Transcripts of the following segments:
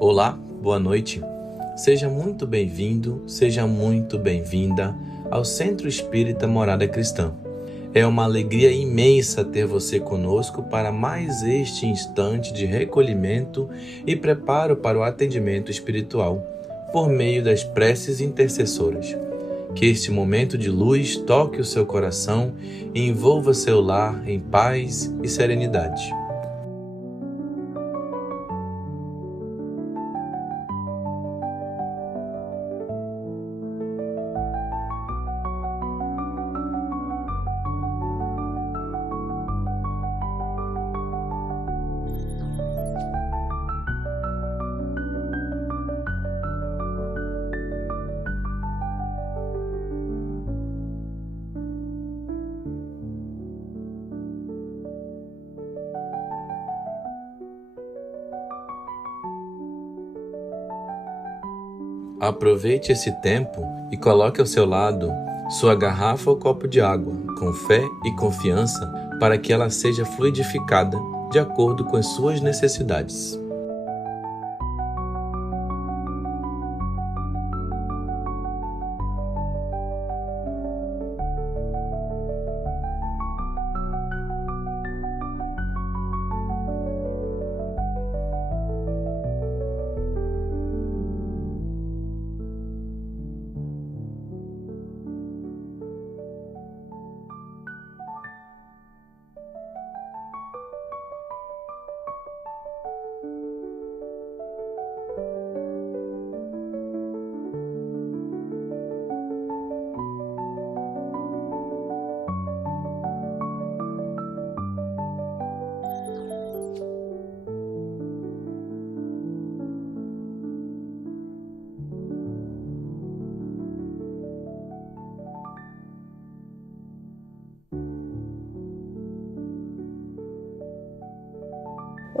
Olá, boa noite. Seja muito bem-vindo, seja muito bem-vinda ao Centro Espírita Morada Cristã. É uma alegria imensa ter você conosco para mais este instante de recolhimento e preparo para o atendimento espiritual, por meio das preces intercessoras. Que este momento de luz toque o seu coração e envolva seu lar em paz e serenidade. Aproveite esse tempo e coloque ao seu lado sua garrafa ou copo de água, com fé e confiança, para que ela seja fluidificada de acordo com as suas necessidades.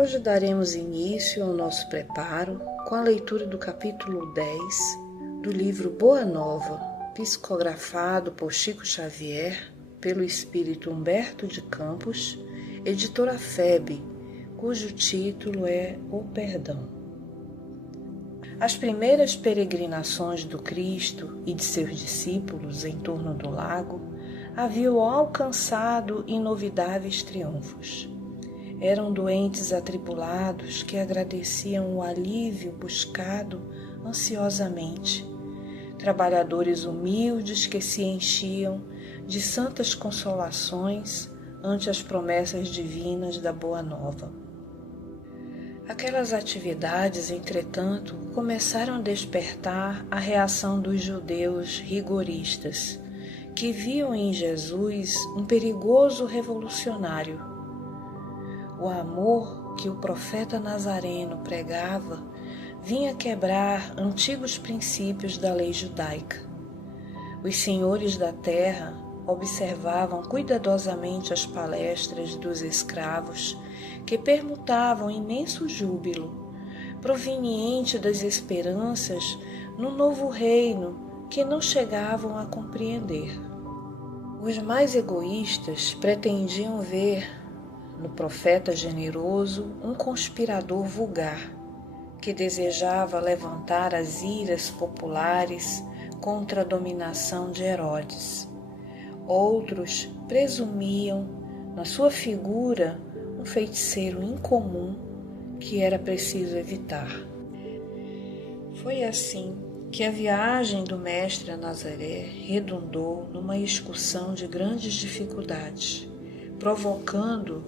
Hoje daremos início ao nosso preparo com a leitura do capítulo 10 do livro Boa Nova, psicografado por Chico Xavier, pelo espírito Humberto de Campos, editora FEB, cujo título é O Perdão. As primeiras peregrinações do Cristo e de seus discípulos em torno do lago haviam alcançado inovidáveis triunfos. Eram doentes atribulados que agradeciam o alívio buscado ansiosamente, trabalhadores humildes que se enchiam de santas consolações ante as promessas divinas da Boa Nova. Aquelas atividades, entretanto, começaram a despertar a reação dos judeus rigoristas, que viam em Jesus um perigoso revolucionário. O amor que o profeta Nazareno pregava vinha quebrar antigos princípios da lei judaica. Os senhores da terra observavam cuidadosamente as palestras dos escravos que permutavam imenso júbilo, proveniente das esperanças no novo reino que não chegavam a compreender. Os mais egoístas pretendiam ver no profeta generoso um conspirador vulgar, que desejava levantar as iras populares contra a dominação de Herodes. Outros presumiam na sua figura um feiticeiro incomum que era preciso evitar. Foi assim que a viagem do mestre a Nazaré redundou numa excursão de grandes dificuldades, provocando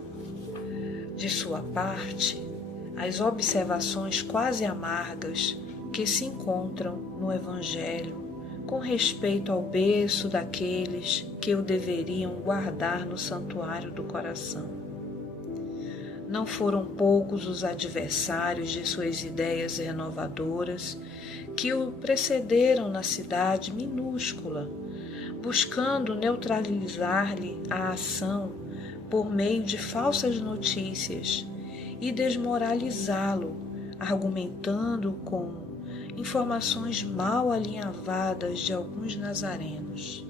de sua parte as observações quase amargas que se encontram no Evangelho com respeito ao berço daqueles que o deveriam guardar no santuário do coração. Não foram poucos os adversários de suas ideias renovadoras que o precederam na cidade minúscula, buscando neutralizar-lhe a ação por meio de falsas notícias e desmoralizá-lo, argumentando com informações mal alinhavadas de alguns nazarenos.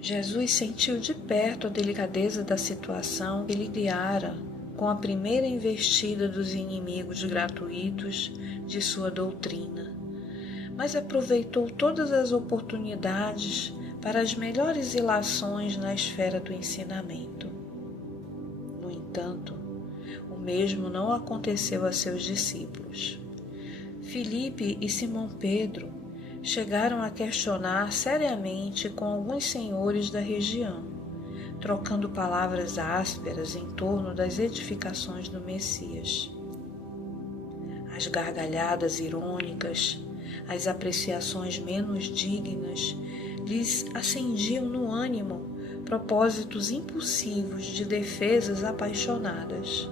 Jesus sentiu de perto a delicadeza da situação que lhe criara com a primeira investida dos inimigos gratuitos de sua doutrina, mas aproveitou todas as oportunidades para as melhores ilações na esfera do ensinamento. No entanto, o mesmo não aconteceu a seus discípulos. Filipe e Simão Pedro chegaram a questionar seriamente com alguns senhores da região, trocando palavras ásperas em torno das edificações do Messias. As gargalhadas irônicas, as apreciações menos dignas, lhes acendiam no ânimo propósitos impulsivos de defesas apaixonadas.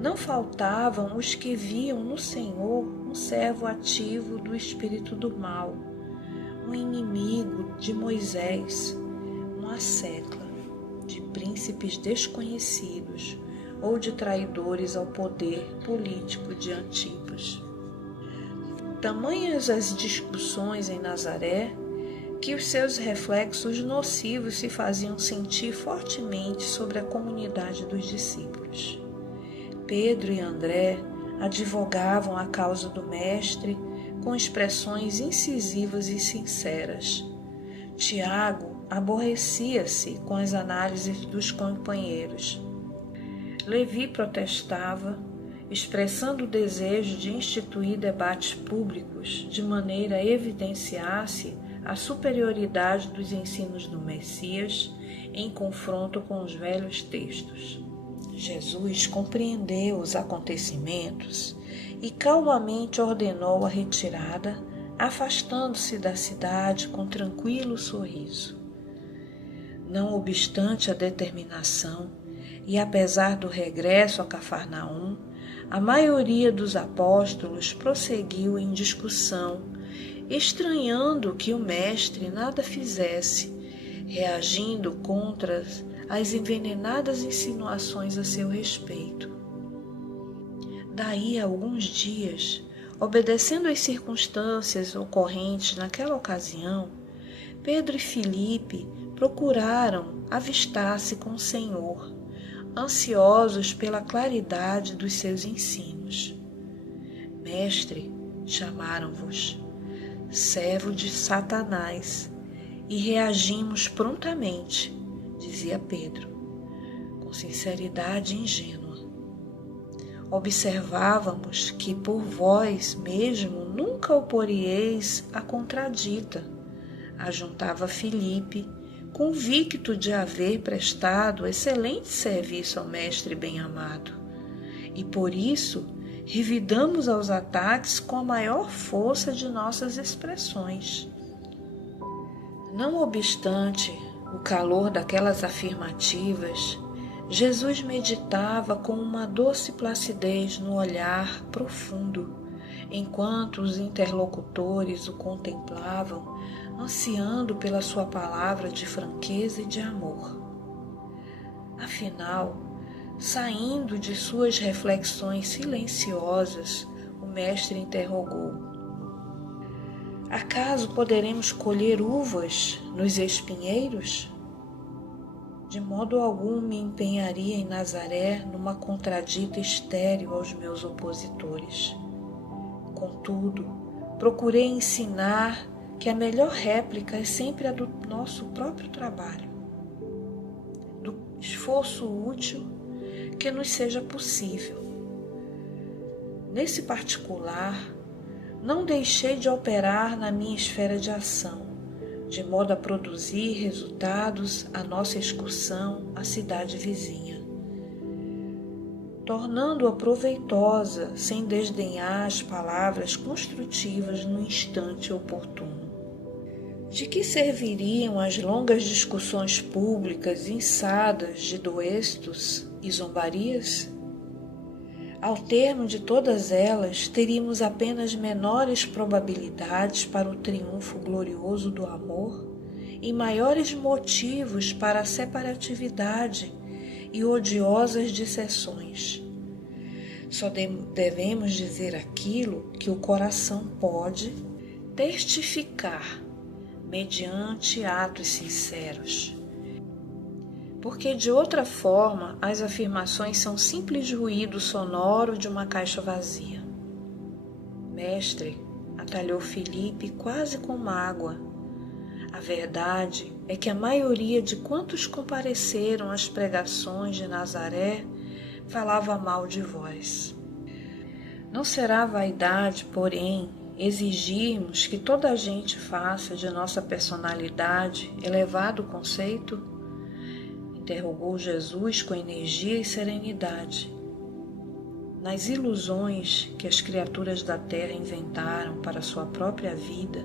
Não faltavam os que viam no Senhor um servo ativo do espírito do mal, um inimigo de Moisés, um asceta de príncipes desconhecidos ou de traidores ao poder político de Antipas. Tamanhas as discussões em Nazaré que os seus reflexos nocivos se faziam sentir fortemente sobre a comunidade dos discípulos. Pedro e André advogavam a causa do Mestre com expressões incisivas e sinceras. Tiago aborrecia-se com as análises dos companheiros. Levi protestava, expressando o desejo de instituir debates públicos de maneira a evidenciar-se a superioridade dos ensinos do Messias em confronto com os velhos textos. Jesus compreendeu os acontecimentos e calmamente ordenou a retirada, afastando-se da cidade com tranquilo sorriso. Não obstante a determinação, e apesar do regresso a Cafarnaum, a maioria dos apóstolos prosseguiu em discussão, estranhando que o Mestre nada fizesse, reagindo contra as envenenadas insinuações a seu respeito. Daí a alguns dias, obedecendo às circunstâncias ocorrentes naquela ocasião, Pedro e Filipe procuraram avistar-se com o Senhor, ansiosos pela claridade dos seus ensinos. Mestre, chamaram-vos, servo de Satanás, e reagimos prontamente, dizia Pedro, com sinceridade ingênua. Observávamos que por vós mesmo nunca o porieis a contradita, ajuntava Filipe, convicto de haver prestado excelente serviço ao Mestre bem-amado, e por isso revidamos aos ataques com a maior força de nossas expressões. Não obstante o calor daquelas afirmativas, Jesus meditava com uma doce placidez no olhar profundo, enquanto os interlocutores o contemplavam, ansiando pela sua palavra de franqueza e de amor. Afinal, saindo de suas reflexões silenciosas, o Mestre interrogou: acaso poderemos colher uvas nos espinheiros? De modo algum me empenharia em Nazaré numa contradita estéril aos meus opositores. Contudo, procurei ensinar que a melhor réplica é sempre a do nosso próprio trabalho, do esforço útil que nos seja possível. Nesse particular, não deixei de operar na minha esfera de ação, de modo a produzir resultados à nossa excursão à cidade vizinha, tornando-a proveitosa sem desdenhar as palavras construtivas no instante oportuno. De que serviriam as longas discussões públicas inçadas de duestos e zombarias? Ao termo de todas elas, teríamos apenas menores probabilidades para o triunfo glorioso do amor e maiores motivos para a separatividade e odiosas dissessões. Só devemos dizer aquilo que o coração pode testificar mediante atos sinceros. porque de outra forma as afirmações são simples ruído sonoro de uma caixa vazia. Mestre, atalhou Filipe quase com mágoa, a verdade é que a maioria de quantos compareceram às pregações de Nazaré falava mal de vós. Não será vaidade, porém, exigirmos que toda a gente faça de nossa personalidade elevado conceito? Interrogou Jesus com energia e serenidade. Nas ilusões que as criaturas da terra inventaram para sua própria vida,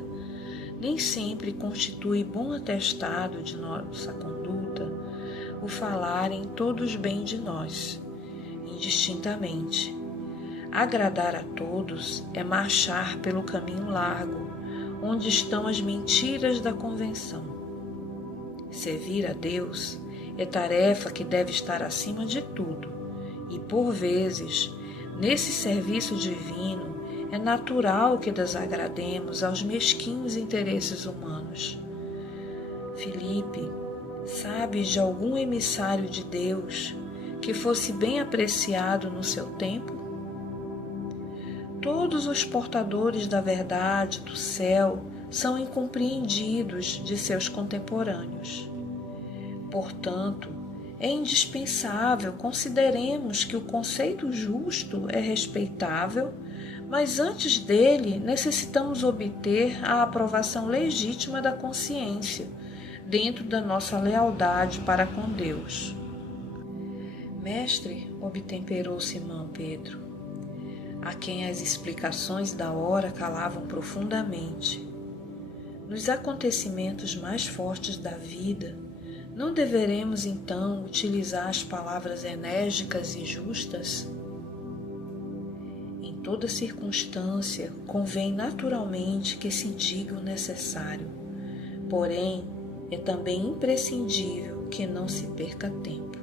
nem sempre constitui bom atestado de nossa conduta o falarem todos bem de nós, indistintamente. Agradar a todos é marchar pelo caminho largo, onde estão as mentiras da convenção. Servir a Deus é tarefa que deve estar acima de tudo, e por vezes, nesse serviço divino, é natural que desagrademos aos mesquinhos interesses humanos. Filipe, sabes de algum emissário de Deus que fosse bem apreciado no seu tempo? Todos os portadores da verdade do céu são incompreendidos de seus contemporâneos. Portanto, é indispensável consideremos que o conceito justo é respeitável, mas antes dele necessitamos obter a aprovação legítima da consciência, dentro da nossa lealdade para com Deus. Mestre, obtemperou Simão Pedro, a quem as explicações da hora calavam profundamente. Nos acontecimentos mais fortes da vida, não deveremos então utilizar as palavras enérgicas e justas? Em toda circunstância, convém naturalmente que se diga o necessário, porém, é também imprescindível que não se perca tempo.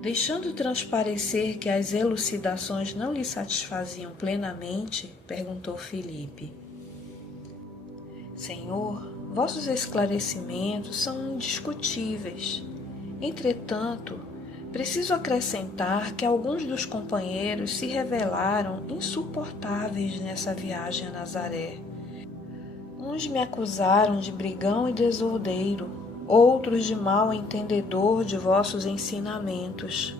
Deixando transparecer que as elucidações não lhe satisfaziam plenamente, perguntou Filipe: Senhor, vossos esclarecimentos são indiscutíveis. Entretanto, preciso acrescentar que alguns dos companheiros se revelaram insuportáveis nessa viagem a Nazaré. Uns me acusaram de brigão e desordeiro, outros de mal entendedor de vossos ensinamentos.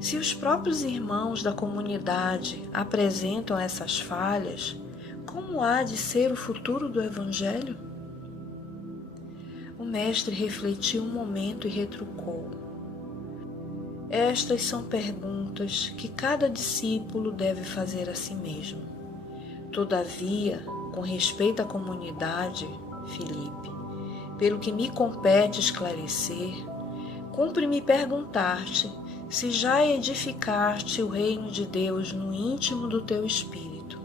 Se os próprios irmãos da comunidade apresentam essas falhas, como há de ser o futuro do Evangelho? O mestre refletiu um momento e retrucou: Estas são perguntas que cada discípulo deve fazer a si mesmo. Todavia, com respeito à comunidade, Filipe, pelo que me compete esclarecer, cumpre-me perguntar-te se já edificaste o reino de Deus no íntimo do teu espírito.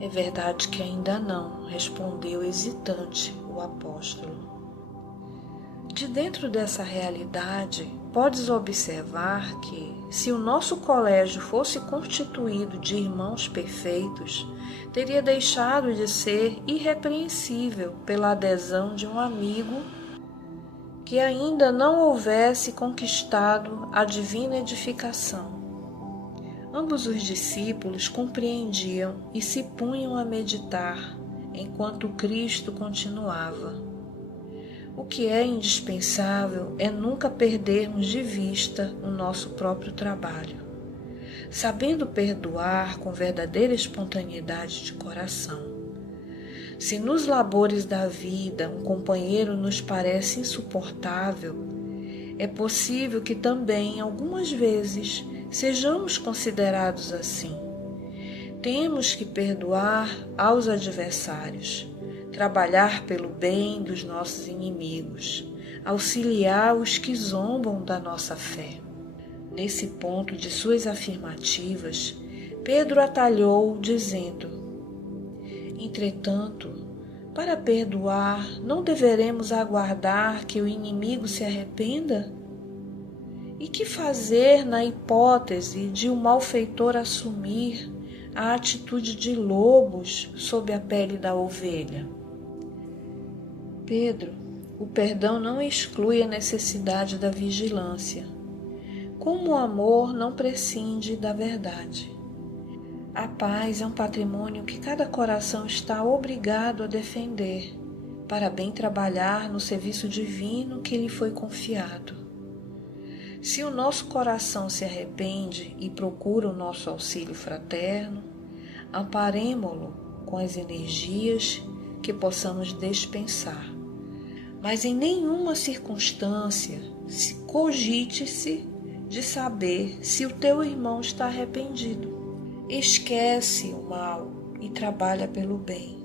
É verdade que ainda não, respondeu hesitante o apóstolo. De dentro dessa realidade, podes observar que, se o nosso colégio fosse constituído de irmãos perfeitos, teria deixado de ser irrepreensível pela adesão de um amigo que ainda não houvesse conquistado a divina edificação. Ambos os discípulos compreendiam e se punham a meditar, enquanto Cristo continuava. O que é indispensável é nunca perdermos de vista o nosso próprio trabalho, sabendo perdoar com verdadeira espontaneidade de coração. Se nos labores da vida um companheiro nos parece insuportável, é possível que também, algumas vezes, sejamos considerados assim. Temos que perdoar aos adversários, trabalhar pelo bem dos nossos inimigos, auxiliar os que zombam da nossa fé. Nesse ponto de suas afirmativas, Pedro atalhou, dizendo: Entretanto, para perdoar, não deveremos aguardar que o inimigo se arrependa? E que fazer na hipótese de um malfeitor assumir a atitude de lobos sob a pele da ovelha? Pedro, O perdão não exclui a necessidade da vigilância, como o amor não prescinde da verdade. A paz é um patrimônio que cada coração está obrigado a defender, para bem trabalhar no serviço divino que lhe foi confiado. Se o nosso coração se arrepende e procura o nosso auxílio fraterno, amparemo-lo com as energias que possamos dispensar. Mas em nenhuma circunstância cogite-se de saber se o teu irmão está arrependido. Esquece o mal e trabalha pelo bem.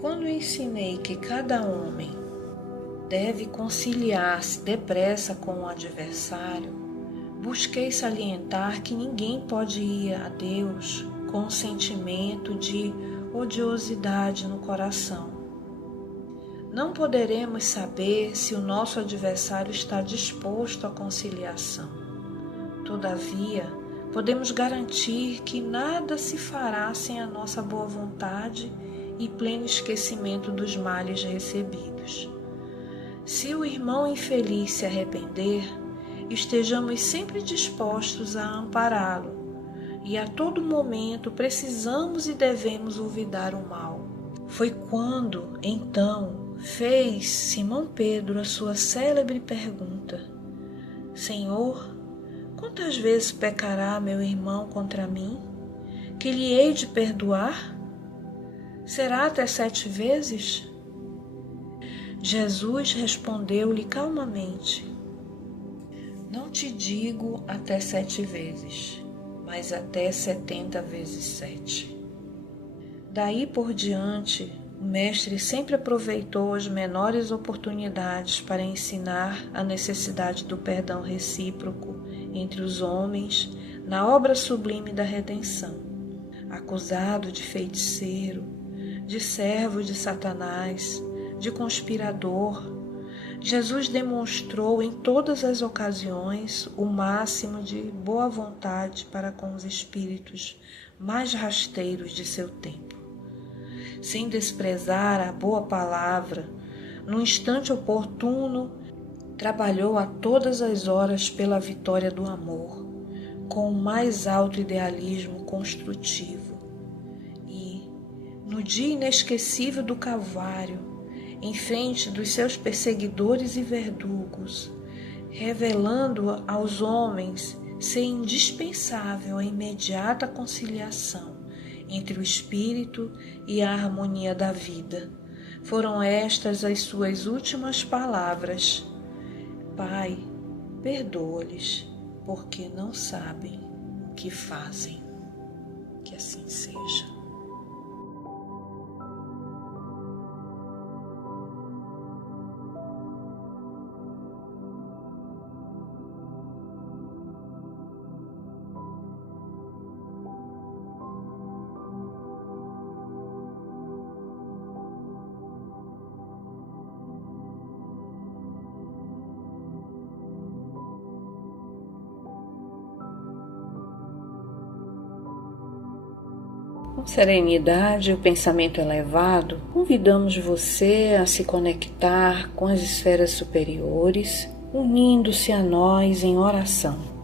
Quando ensinei que cada homem deve conciliar-se depressa com o adversário, busquei salientar que ninguém pode ir a Deus com um sentimento de odiosidade no coração. Não poderemos saber se o nosso adversário está disposto à conciliação. Todavia, podemos garantir que nada se fará sem a nossa boa vontade e pleno esquecimento dos males recebidos. Se o irmão infeliz se arrepender, estejamos sempre dispostos a ampará-lo, e a todo momento precisamos e devemos olvidar o mal. Foi quando, então, fez Simão Pedro a sua célebre pergunta: Senhor, quantas vezes pecará meu irmão contra mim, que lhe hei de perdoar? Será até 7 vezes? Jesus respondeu-lhe calmamente: Não te digo até 7 vezes, mas até 70 vezes 7. Daí por diante, o mestre sempre aproveitou as menores oportunidades para ensinar a necessidade do perdão recíproco entre os homens na obra sublime da redenção. Acusado de feiticeiro, de servo de Satanás, de conspirador, Jesus demonstrou em todas as ocasiões o máximo de boa vontade para com os espíritos mais rasteiros de seu tempo. Sem desprezar a boa palavra, no instante oportuno, trabalhou a todas as horas pela vitória do amor, com o mais alto idealismo construtivo. E, no dia inesquecível do Calvário, em frente dos seus perseguidores e verdugos, revelando aos homens ser indispensável a imediata conciliação entre o espírito e a harmonia da vida. Foram estas as suas últimas palavras: Pai, perdoa-lhes, porque não sabem o que fazem. Que assim seja. Com serenidade e o pensamento elevado, convidamos você a se conectar com as esferas superiores, unindo-se a nós em oração.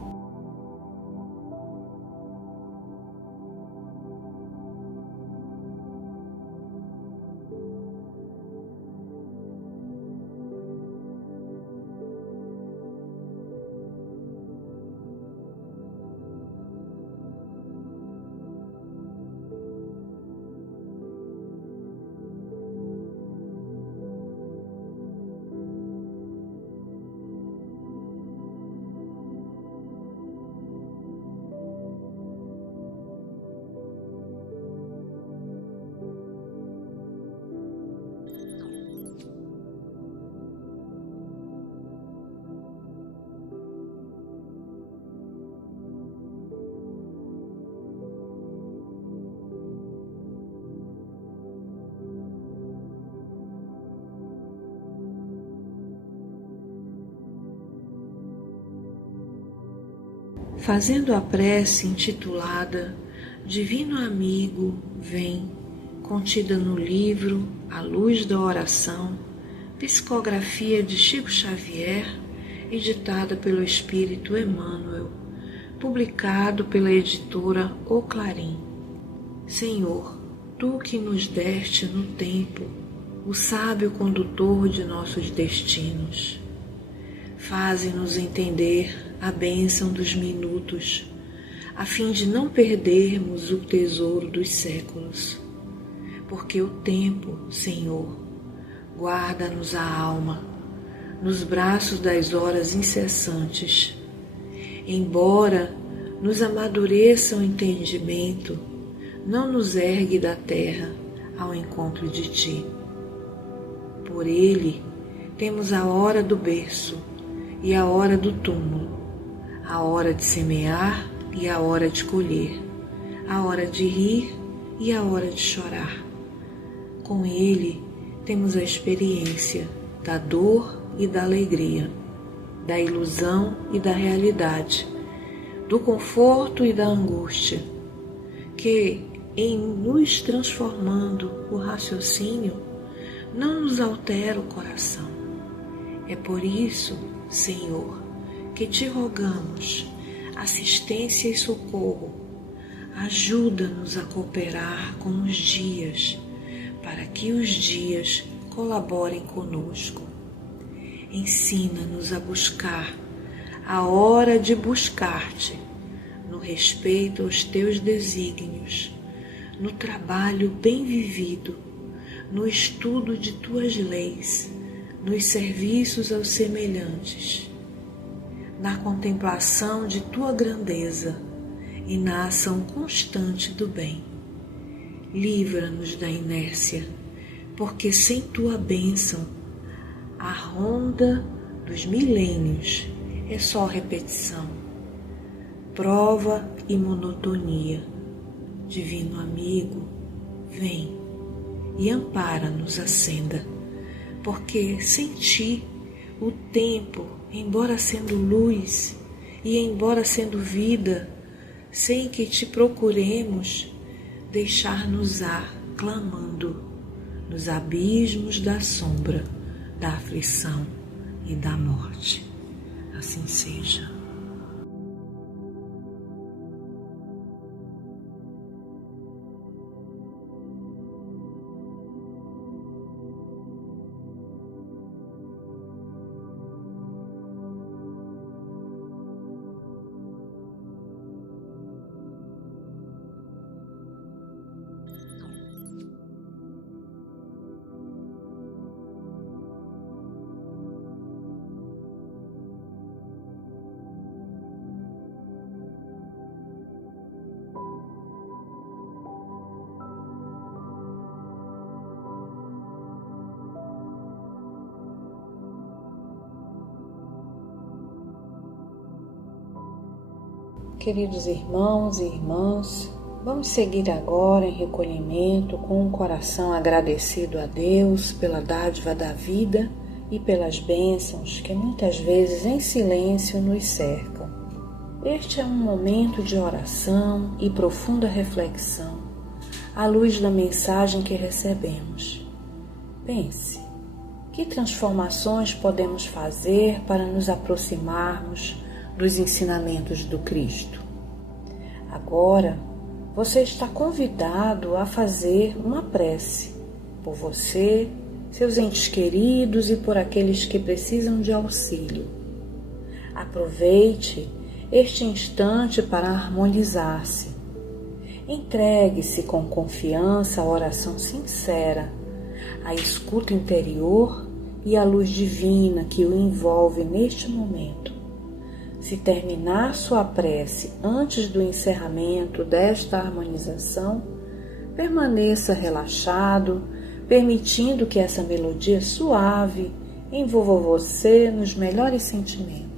Fazendo a prece intitulada Divino Amigo, Vem, contida no livro A Luz da Oração, psicografia de Chico Xavier, editada pelo Espírito Emmanuel, publicado pela editora O Clarim. Senhor, Tu que nos deste no tempo o sábio condutor de nossos destinos, faze-nos entender a bênção dos minutos, a fim de não perdermos o tesouro dos séculos. Porque o tempo, Senhor, guarda-nos a alma nos braços das horas incessantes. Embora nos amadureça o entendimento, não nos ergue da terra ao encontro de Ti. Por ele temos a hora do berço e a hora do túmulo, a hora de semear e a hora de colher, a hora de rir e a hora de chorar. Com ele temos a experiência da dor e da alegria, da ilusão e da realidade, do conforto e da angústia, que, em nos transformando o raciocínio, não nos altera o coração. É por isso, Senhor, que te rogamos assistência e socorro. Ajuda-nos a cooperar com os dias, para que os dias colaborem conosco. Ensina-nos a buscar a hora de buscar-te, no respeito aos teus desígnios, no trabalho bem vivido, no estudo de tuas leis, nos serviços aos semelhantes, na contemplação de tua grandeza e na ação constante do bem. Livra-nos da inércia, porque sem tua bênção, a ronda dos milênios é só repetição, prova e monotonia. Divino amigo, vem e ampara-nos a senda, porque sem ti o tempo, embora sendo luz e embora sendo vida, sem que te procuremos, deixar-nos-á clamando nos abismos da sombra, da aflição e da morte. Assim seja. Queridos irmãos e irmãs, vamos seguir agora em recolhimento com um coração agradecido a Deus pela dádiva da vida e pelas bênçãos que muitas vezes em silêncio nos cercam. Este é um momento de oração e profunda reflexão à luz da mensagem que recebemos. Pense, que transformações podemos fazer para nos aproximarmos dos ensinamentos do Cristo? Agora, você está convidado a fazer uma prece por você, seus entes queridos e por aqueles que precisam de auxílio. Aproveite este instante para harmonizar-se. Entregue-se com confiança à oração sincera, à escuta interior e à luz divina que o envolve neste momento. Se terminar sua prece antes do encerramento desta harmonização, permaneça relaxado, permitindo que essa melodia suave envolva você nos melhores sentimentos.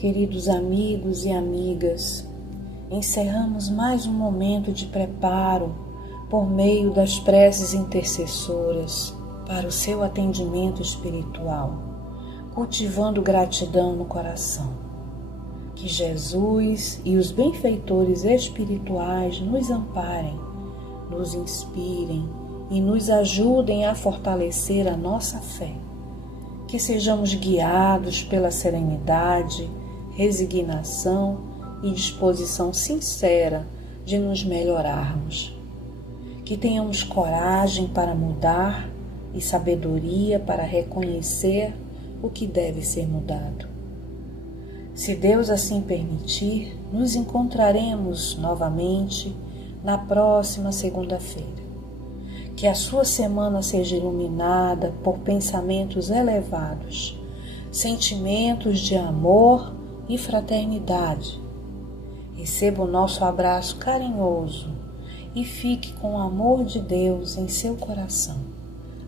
Queridos amigos e amigas, encerramos mais um momento de preparo por meio das preces intercessoras para o seu atendimento espiritual, cultivando gratidão no coração. Que Jesus e os benfeitores espirituais nos amparem, nos inspirem e nos ajudem a fortalecer a nossa fé. Que sejamos guiados pela serenidade, resignação e disposição sincera de nos melhorarmos. Que tenhamos coragem para mudar e sabedoria para reconhecer o que deve ser mudado. Se Deus assim permitir, nos encontraremos novamente na próxima segunda-feira. Que a sua semana seja iluminada por pensamentos elevados, sentimentos de amor e fraternidade. Receba o nosso abraço carinhoso e fique com o amor de Deus em seu coração.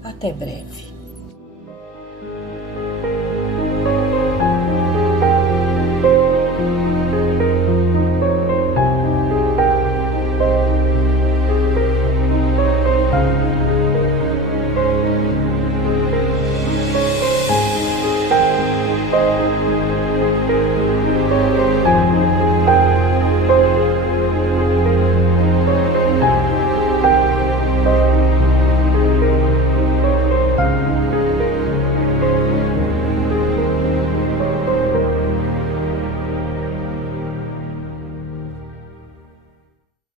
Até breve.